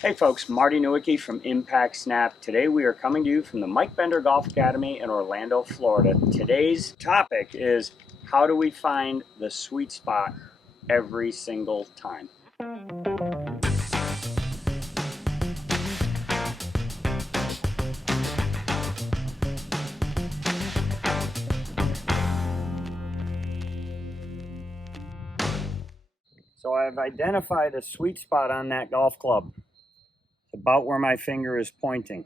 Hey folks, Marty Nowicki from Impact Snap. Today we are coming to you from the Mike Bender Golf Academy in Orlando, Florida. Today's topic is how do we find the sweet spot every single time? So I've identified a sweet spot on that golf club. It's about where my finger is pointing.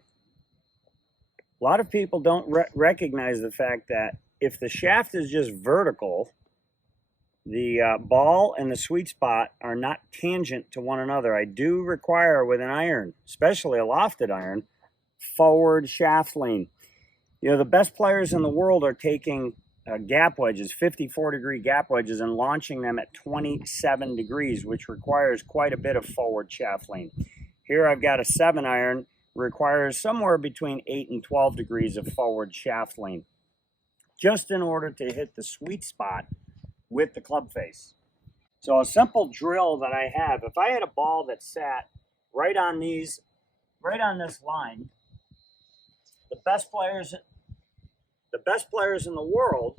A lot of people don't recognize the fact that if the shaft is just vertical, the ball and the sweet spot are not tangent to one another. I do require with an iron, especially a lofted iron, forward shaft lean. You know, the best players in the world are taking gap wedges, 54-degree gap wedges, and launching them at 27 degrees, which requires quite a bit of forward shaft lean. Here I've got a 7-iron, requires somewhere between 8 and 12 degrees of forward shaft lean, just in order to hit the sweet spot with the club face. So a simple drill that I have, if I had a ball that sat right on this line, the best players in the world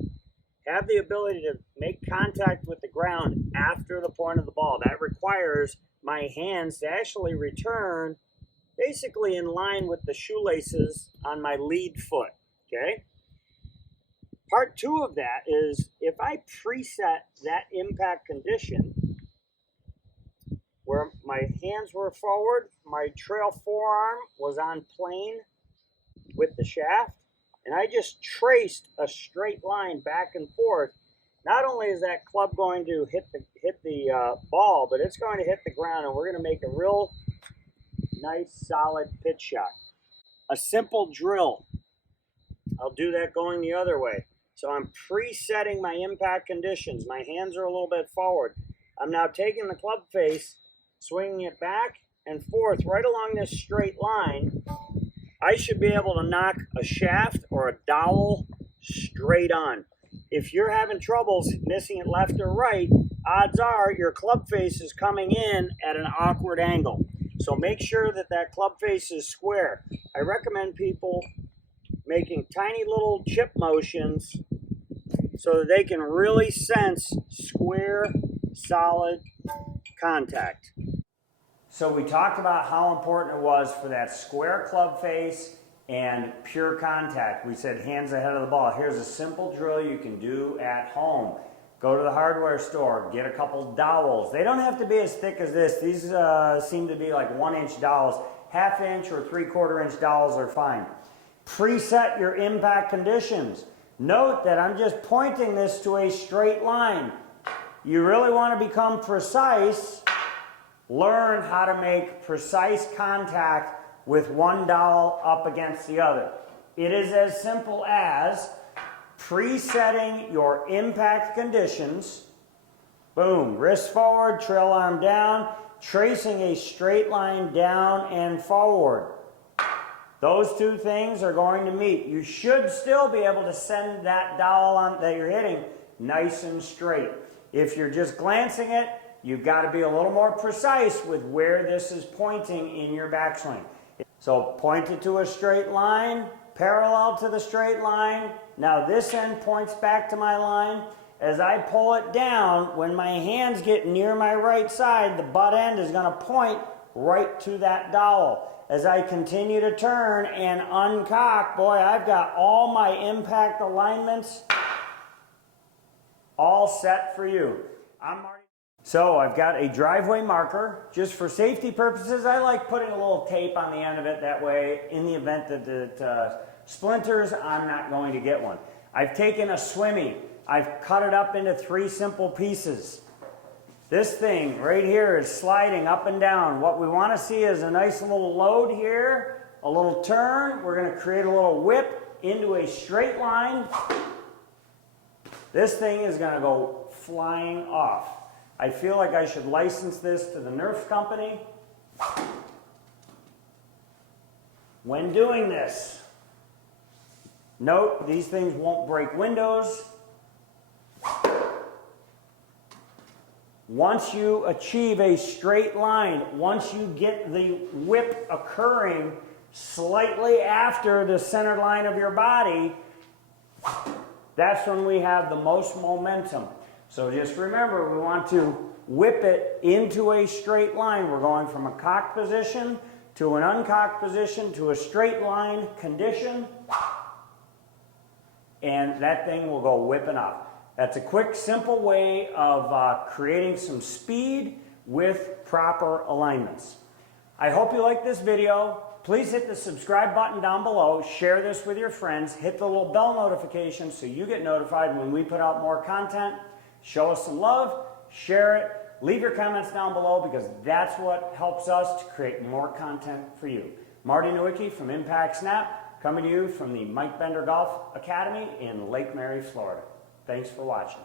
have the ability to make contact with the ground after the point of the ball. That requires my hands to actually return basically in line with the shoelaces on my lead foot, okay? Part two of that is if I preset that impact condition where my hands were forward, my trail forearm was on plane with the shaft, and I just traced a straight line back and forth, not only is that club going to hit the ball, but it's going to hit the ground, and we're going to make a real nice solid pitch shot. A simple drill. I'll do that going the other way. So I'm presetting my impact conditions. My hands are a little bit forward. I'm now taking the club face, swinging it back and forth right along this straight line. I should be able to knock a shaft or a dowel straight on. If you're having troubles missing it left or right, odds are your club face is coming in at an awkward angle. So make sure that that club face is square. I recommend people making tiny little chip motions so that they can really sense square, solid contact. So we talked about how important it was for that square club face and pure contact. We said hands ahead of the ball. Here's a simple drill you can do at home. Go to the hardware store, get a couple dowels. They don't have to be as thick as this. These seem to be like 1-inch dowels. 1/2 inch or 3/4 inch dowels are fine. Preset your impact conditions. Note that I'm just pointing this to a straight line. You really want to become precise. Learn how to make precise contact with one dowel up against the other. It is as simple as presetting your impact conditions. Boom, wrist forward, trail arm down, tracing a straight line down and forward. Those two things are going to meet. You should still be able to send that dowel on that you're hitting nice and straight. If you're just glancing it, you've got to be a little more precise with where this is pointing in your backswing. So point it to a straight line, parallel to the straight line. Now this end points back to my line. As I pull it down, when my hands get near my right side, the butt end is going to point right to that dowel. As I continue to turn and uncock, boy, I've got all my impact alignments all set for you. I'm Marty. So I've got a driveway marker. Just for safety purposes, I like putting a little tape on the end of it. That way, in the event that it splinters, I'm not going to get one. I've taken a swimmy. I've cut it up into 3 simple pieces. This thing right here is sliding up and down. What we want to see is a nice little load here, a little turn. We're going to create a little whip into a straight line. This thing is going to go flying off. I feel like I should license this to the Nerf company. When doing this, note these things won't break windows. Once you achieve a straight line, once you get the whip occurring slightly after the center line of your body, that's when we have the most momentum. So just remember, we want to whip it into a straight line. We're going from a cocked position to an uncocked position to a straight line condition, and that thing will go whipping up. That's a quick, simple way of creating some speed with proper alignments. I hope you like this video. Please hit the subscribe button down below, share this with your friends, hit the little bell notification so you get notified when we put out more content. Show us some love, share it, leave your comments down below because that's what helps us to create more content for you. Marty Nowicki from Impact Snap, coming to you from the Mike Bender Golf Academy in Lake Mary, Florida. Thanks for watching.